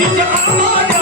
Did you